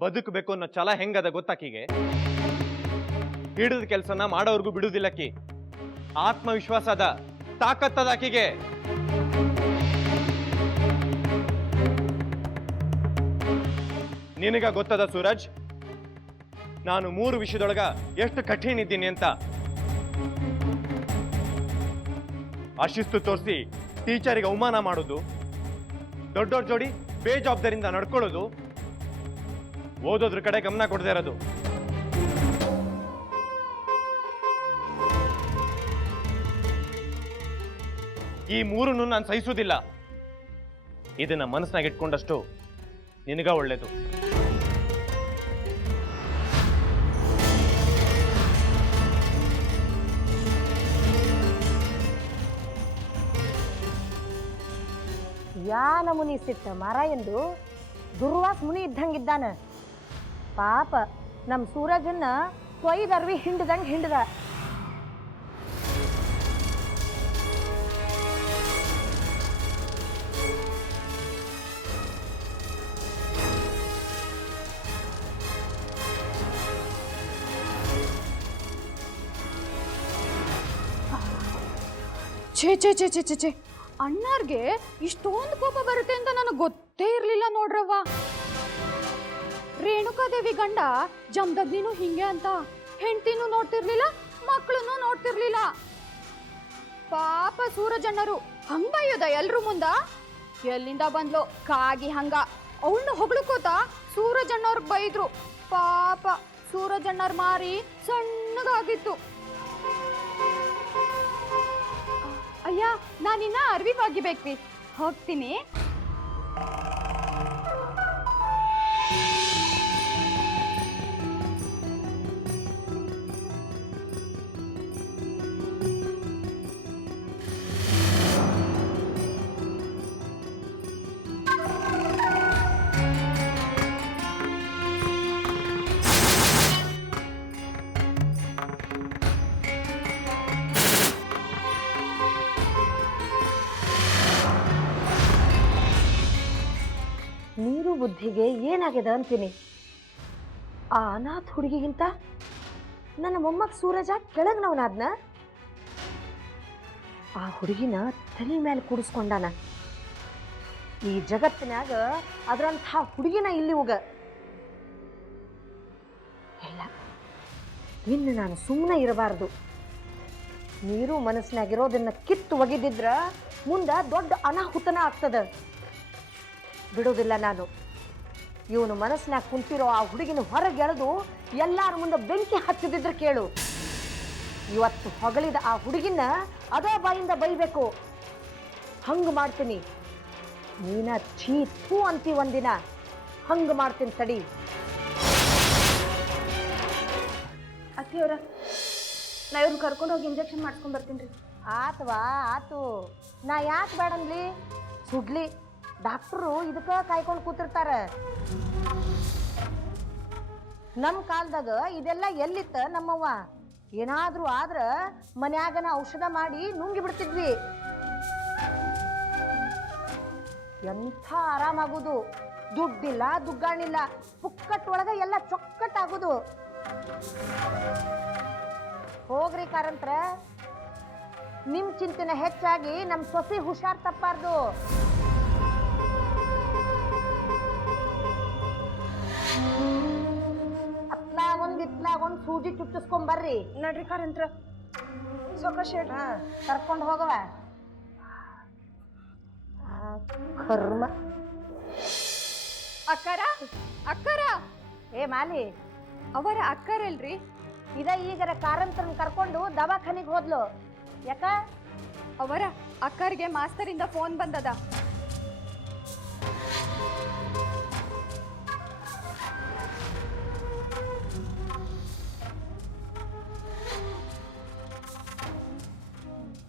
ಬದುಕಬೇಕು ಅನ್ನೋ ಛಲ ಹೆಂಗದ ಗೊತ್ತಾಕಿಗೆ. ಹಿಡಿದ ಕೆಲಸನ ಮಾಡೋರ್ಗೂ ಬಿಡುದಿಲ್ಲಕ್ಕಿ. ಆತ್ಮವಿಶ್ವಾಸ ಅದ, ತಾಕತ್ತದ ಆಕಿಗೆ. ನಿನಗ ಗೊತ್ತದ ಸೂರಜ್, ನಾನು 3 ವಿಷಯದೊಳಗ ಎಷ್ಟು ಕಠಿಣ ಇದ್ದೀನಿ ಅಂತ. ಅಶಿಸ್ತು ತೋರಿಸಿ ಟೀಚರಿಗೆ ಅವಮಾನ ಮಾಡೋದು, ದೊಡ್ಡವ್ರ ಜೋಡಿ ಬೇಜವಾಬ್ದಾರಿಯಿಂದ ನಡ್ಕೊಳ್ಳೋದು, ಓದೋದ್ರ ಕಡೆ ಗಮನ ಕೊಡದೇ ಇರೋದು. ಈ 3 ನಾನು ಸಹಿಸುವುದಿಲ್ಲ. ಇದನ್ನ ಮನಸ್ಸಿನಾಗ ಇಟ್ಕೊಂಡಷ್ಟು ನಿನಗ ಒಳ್ಳೇದು. ಯಾ ನಮುನಿ ಸಿಟ್ಟ ಮರ ಎಂದು ದುರ್ವಾಸ ಮುನಿ ಇದ್ದಂಗಿದ್ದಾನ. ಪಾಪ ನಮ್ಮ ಸೂರಜನ್ನ ಕೊಯ್ದರ್ವಿ ಹಿಂಡ್ದಂಗೆ ಹಿಂಡ್ದ. ಛೇ ಛೇ ಛೇ ಛೇ ಛೇ ಛೇ, ಅಣ್ಣಾರ್ಗೆ ಇಷ್ಟೊಂದು ಕೋಪ ಬರುತ್ತೆ ಅಂತ ನನಗೆ ಗೊತ್ತೇ ಇರಲಿಲ್ಲ ನೋಡ್ರವ್ವ. ರೇಣುಕಾದೇವಿ ಗಂಡ ಜಮದಗ್ನಿನೂ ಹಿಂಗೆ ಅಂತ ಹೆಂಡ್ತಿನೂ ನೋಡ್ತಿರ್ಲಿಲ್ಲ, ಮಕ್ಕಳನ್ನು ನೋಡ್ತಿರ್ಲಿಲ್ಲ. ಪಾಪ ಸೂರಜಣ್ಣರು ಹಂಗ ಬೈಯೋದ ಎಲ್ರು ಮುಂದ. ಎಲ್ಲಿಂದ ಬಂದ್ಲು ಕಾಗಿ ಹಂಗ ಅವಳನ್ನ ಹೊಗಳಕೋತ ಸೂರಜಣ್ಣವ್ರಿಗೆ ಬೈದ್ರು. ಪಾಪ ಸೂರಜಣ್ಣರ್ ಮಾರಿ ಸಣ್ಣಗಾಗಿತ್ತು. ಅಯ್ಯ, ನಾನಿನ್ನ ಅರ್ವಿ ಒಗಿಬೇಕ್ರಿ, ಹೋಗ್ತೀನಿ. ನೀರು ಬುದ್ಧಿಗೆ ಏನಾಗ್ಯದ ಅಂತೀನಿ. ಆ ಅನಾಥ ಹುಡುಗಿಗಿಂತ ನನ್ನ ಮೊಮ್ಮಗ ಸೂರಜ ಕೆಳಗ್ನವನಾದ್ನ. ಆ ಹುಡುಗಿನ ತಲೆ ಮೇಲೆ ಕೂಡಿಸ್ಕೊಂಡಾನ. ಈ ಜಗತ್ತಿನಾಗ ಅದರಂಥ ಹುಡುಗಿನ ಇಲ್ಲಿ ಹೋಗ ಇಲ್ಲ. ಇನ್ನು ನಾನು ಸುಮ್ಮನೆ ಇರಬಾರ್ದು. ನೀರು ಮನಸ್ಸಿನಾಗಿರೋದನ್ನ ಕಿತ್ತು ಒಗಿದಿದ್ರ ಮುಂದ ದೊಡ್ಡ ಅನಾಹುತನ ಆಗ್ತದ. ಬಿಡೋದಿಲ್ಲ ನಾನು. ಇವನು ಮನಸ್ಸಿನಾಗ ಕುಂತಿರೋ ಆ ಹುಡುಗಿನ ಹೊರಗೆ ಎಳೆದು ಎಲ್ಲಾರ ಮುಂದೆ ಬೆಂಕಿ ಹಚ್ಚಿದಿದ್ರೆ ಕೇಳು. ಇವತ್ತು ಹೊಗಳಿದ ಆ ಹುಡುಗಿನ ಅದೇ ಬಾಯಿಂದ ಬೈಬೇಕು. ಹಂಗ ಮಾಡ್ತೀನಿ. ನೀನ ಚೀತು ಅಂತಿ ಒಂದಿನ. ಹಂಗ ಮಾಡ್ತೀನಿ ತಡಿ. ಅತ್ತಿಯವರ, ನಾ ಇವ್ರನ್ನ ಕರ್ಕೊಂಡು ಹೋಗಿ ಇಂಜೆಕ್ಷನ್ ಮಾಡ್ಸ್ಕೊಂಡ್ ಬರ್ತೀನಿ ರೀ. ಆತವಾ ಆತು. ನಾ ಯಾಕೆ ಬೇಡನ್ಲಿ? ಸುಡ್ಲಿ. ಡಾಕ್ಟ್ರು ಇದಕ್ಕೆ ಕಾಯ್ಕೊಂಡು ಕೂತಿರ್ತಾರ. ನಮ್ಮ ಕಾಲದಾಗ ಇದೆಲ್ಲ ಎಲ್ಲಿತ್ತ ನಮ್ಮವ್ವ? ಏನಾದ್ರೂ ಆದ್ರ ಮನ್ಯಾಗನ ಔಷಧ ಮಾಡಿ ನುಂಗಿ ಬಿಡ್ತಿದ್ವಿ. ಎಂಥ ಆರಾಮಾಗುದು. ದುಡ್ಡಿಲ್ಲ, ದುಗ್ಗಾಣಿಲ್ಲ, ಪುಕ್ಕಟ್ ಒಳಗ ಎಲ್ಲ ಚೊಕ್ಕಟ್ಟಾಗುದು. ಹೋಗ್ರಿ ಕಾರಂತ್ರ, ನಿಮ್ ಚಿಂತನೆ ಹೆಚ್ಚಾಗಿ ನಮ್ ಸೊಸಿ ಹುಷಾರ್ ತಪ್ಪಾರ್ದು. ಇತ್ಲಾಗೊಂದು ಸೂಜಿ ಚುಚ್ಚಿಸ್ಕೊಂಬರ್ರಿ. ನಡ್ರಿ ಕಾರಂತ್ರ, ಸಾವಕಾಶ ಕರ್ಕೊಂಡು ಹೋಗವ. ಕರ್ಮ. ಅಕ್ಕರ ಅಕ್ಕರ, ಏ ಮಾಲಿ, ಅವರ ಅಕ್ಕರಲ್ರಿ? ಇದ ಈಗರ ಕಾರಂತ್ರನ್ ಕರ್ಕೊಂಡು ದವಾಖಾನಿಗೆ ಹೋದ್ಲು. ಯಾಕ? ಅವರ ಅಕ್ಕರಿಗೆ ಮಾಸ್ತರಿಂದ ಫೋನ್ ಬಂದದ.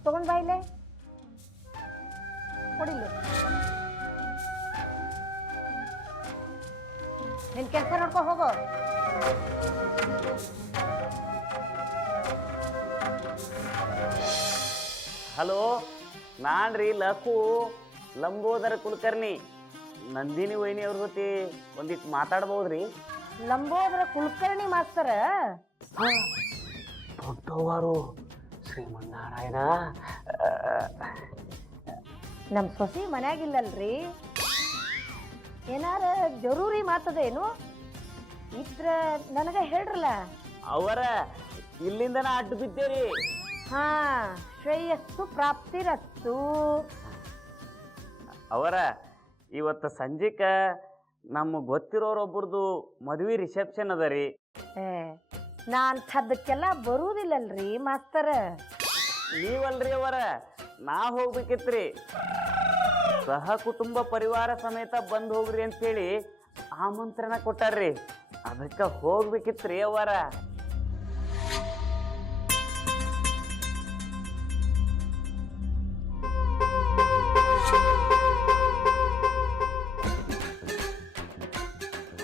ತಗೊಂಡ್ ಬಾಯಿಲೆ ಕೊಡಿಲ್ಲ. ನಿನ್ ಕೆಲಸ ನೋಡ್ಕೊ ಹೋಗೋ. ಹಲೋ, ನಾನ್ರಿ ಲಕು, ಲಂಬೋದರ ಕುಲಕರ್ಣಿ. ನಂದಿನಿ ವೈನಿ ಅವ್ರ ಜೊತೆ ಒಂದಿಟ್ಟು ಮಾತಾಡ್ಬೋದ್ರಿ? ಲಂಬೋದರ ಕುಲಕರ್ಣಿ ಮಾಸ್ತರ. ದೊಡ್ಡವರು ಶ್ರೀಮನ್ನಾರಾಯಣ. ನಮ್ಮ ಸೊಸಿ ಮನ್ಯಾಗಿಲ್ಲಲ್ರಿ, ಏನಾರ ಜರೂರಿ ಮಾತದೇನು ಇದ್ರ ನನಗ ಹೇಳ್ರಲ್ಲ. ಅವರ ಇಲ್ಲಿಂದನ ಅಡ್ಡು ಬಿದ್ದೇರಿ. ಹಾ, ಶ್ರೇಯಸ್ಸು ಪ್ರಾಪ್ತಿರಸ್ತು. ಅವರ ಇವತ್ತು ಸಂಜಿಕ ನಮಗೆ ಗೊತ್ತಿರೋರೊಬ್ಬರದು ಮದುವೆ ರಿಸೆಪ್ಷನ್ ಅದ ರೀ. ನಾ ಅಂಥದ್ದಕ್ಕೆಲ್ಲ ಬರುವುದಿಲ್ಲಲ್ರಿ ಮಾಸ್ತರ. ನೀವಲ್ರಿ ಅವರ, ನಾ ಹೋಗ್ಬೇಕಿತ್ರಿ. ಸಹ ಕುಟುಂಬ ಪರಿವಾರ ಸಮೇತ ಬಂದು ಹೋಗ್ರಿ ಅಂತೇಳಿ ಆಮಂತ್ರಣ ಕೊಟ್ಟಾರ್ರಿ. ಅದಕ್ಕೆ ಹೋಗ್ಬೇಕಿತ್ರಿ ಅವರ.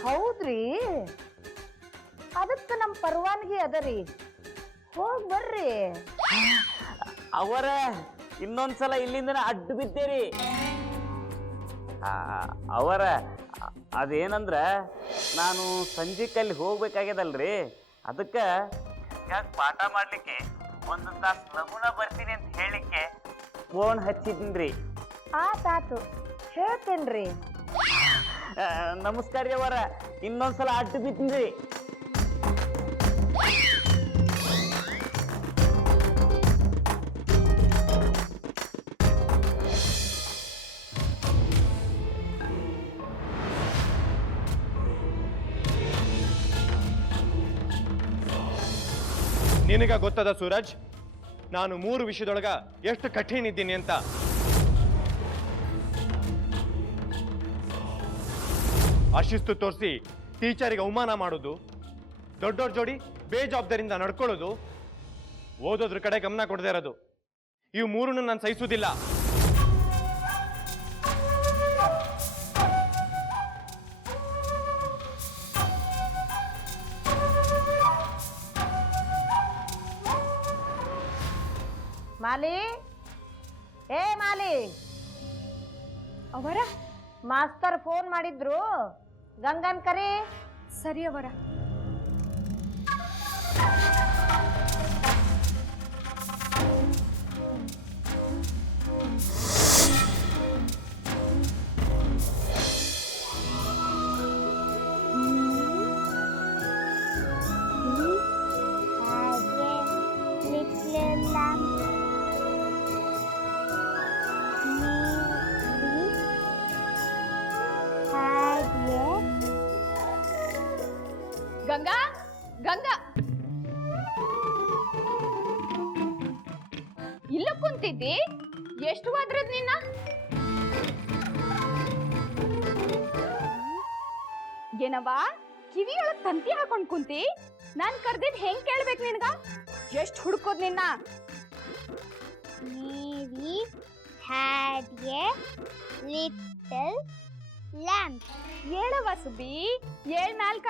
ಹೌದ್ರಿ, ಅದಕ್ಕೆ ನಮ್ಮ ಪರವಾನಗಿ ಅದರಿ, ಹೋಗಿ ಬರ್ರಿ. ಅವರ ಇನ್ನೊಂದ್ಸಲ ಇಲ್ಲಿಂದನೇ ಅಡ್ಡು ಬಿದ್ದೇರಿ. ಅವರ ಅದೇನಂದ್ರ ನಾನು ಸಂಜಿಕಲ್ಲಿ ಹೋಗ್ಬೇಕಾಗ್ಯದಲ್ರಿ, ಅದಕ್ಕೆ ಯಾಕೆ ಪಾಠ ಮಾಡ್ಲಿಕ್ಕೆ ಒಂದು ತಾಸು ಲಗುಣ ಬರ್ತೀನಿ ಅಂತ ಹೇಳಿಕ್ಕೆ ಫೋನ್ ಹಚ್ಚಿದ್ರಿ. ಆತಾತು, ಹೇಳ್ತೇನ್ರಿ. ನಮಸ್ಕಾರ ರೀ ಅವರ, ಇನ್ನೊಂದ್ಸಲ ಅಡ್ಡು ಬಿದ್ದೀರಿ. ನಿನಗ ಗೊತ್ತದ ಸೂರಜ್, ನಾನು 3 ವಿಷಯದೊಳಗ ಎಷ್ಟು ಕಠಿಣ ಇದ್ದೀನಿ ಅಂತ. ಅಶಿಸ್ತು ತೋರಿಸಿ ಟೀಚರಿಗೆ ಅವಮಾನ ಮಾಡೋದು, ದೊಡ್ಡವ್ರ ಜೋಡಿ ಬೇಜವಾಬ್ದಾರಿಯಿಂದ ನಡ್ಕೊಳ್ಳೋದು, ಓದೋದ್ರ ಕಡೆ ಗಮನ ಕೊಡದೇ ಇರೋದು, ಇವು 3 ನಾನು ಸಹಿಸುವುದಿಲ್ಲ. ಮಾಲಿ, ಏ ಮಾಲಿ. ಅವರ ಮಾಸ್ತರ್ ಫೋನ್ ಮಾಡಿದ್ರು, ಗಂಗನ್ ಕರಿ. ಸರಿ ಅವರ. ಗಂಗಾ, ಗಂಗಾ, ಇಲ್ಲ ಕುಂತಿದ್ದಿ? ಎಷ್ಟು ಹೋದ್ರದ್ ನಿನ್ನ? ಏನವ್ವ, ಕಿವಿಯೊಳಗ್ ತಂತಿ ಹಾಕೊಂಡ್ ಕುಂತಿ? ನಾನ್ ಕರ್ದಿದ್ ಹೆಂಗ್ ಕೇಳ್ಬೇಕು ನಿನ್ಗ? ಎಷ್ಟ್ ಹುಡ್ಕೋದ್ ನಿನ್ನ? Mary had a little lamb. ಹೇಳವ Subbi, ಏಳ್ ನಾಲ್ಕ.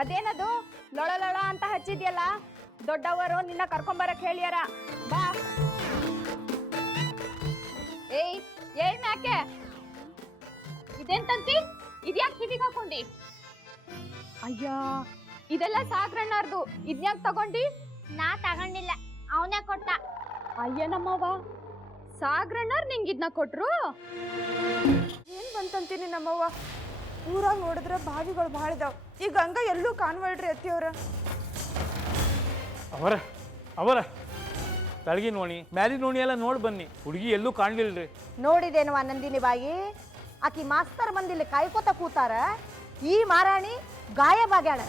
ಅದೇನದು ಲೊಳ ಲೊಳ ಅಂತ ಹಚ್ಚಿದ್ಯಲ್ಲ? ದೊಡ್ಡವರು ನಿನ್ನ ಕರ್ಕೊಂಬರಕ್ ಹೇಳ್ಯಾರ, ಬಾ. ಏಯ್, ಏಳ್ ಮ್ಯಾಕೆ ಇದೇನ್ ತಂತಿ? ಇದ್ಯಾಕ್ ಕಿವಿಗ್ ಹಾಕೊಂಡಿ? ಅಯ್ಯ, ಇದೆಲ್ಲ ಸಾಗ್ರಣ್ಣರ್ದು, ಇದ್ಯಾಕ್ ತಗೊಂಡಿ? ನಾ ತಗೊಂಡಿಲ್ಲ, ಅವನೇ ಕೊಟ್ಟ. ಅಯ್ಯ ನಮ್ಮವ್ವ, ಸಾಗ್ರಣ್ಣರ್ ನಿಂಗ್ ಇದ್ನ ಕೊಟ್ರು? ಏನ್ ಬಂತಂತೀನಿ ನಮ್ಮವ್ವ, ಊರಾಗ ನೋಡಿದ್ರೆ ಬಾವಿಗಳು ಭಾಳ ಇದಾವ. ಈ ಗಂಗಾ ಎಲ್ಲೂ ಕಾಣ್ವಲ್ರಿ ಅತ್ತಿಯವ್ರ. ಅವರ ತಳಗಿ ನೋಡಿ ಮ್ಯಾಲಿ ನೋಡಿ ಎಲ್ಲ ನೋಡಿ ಬನ್ನಿ, ಹುಡುಗಿ ಎಲ್ಲೂ ಕಾಣ್ಲಿಲ್ರಿ. ನೋಡಿದೇನವ ನಂದಿನಿ ಬಾಯಿ, ಆಕಿ ಮಾಸ್ತರ್ ಮಂದಿಲಿ ಕಾಯ್ಕೋತ ಕೂತಾರ, ಈ ಮಾರಾಣಿ ಗಾಯಬಾಗ್ಯಾಳ.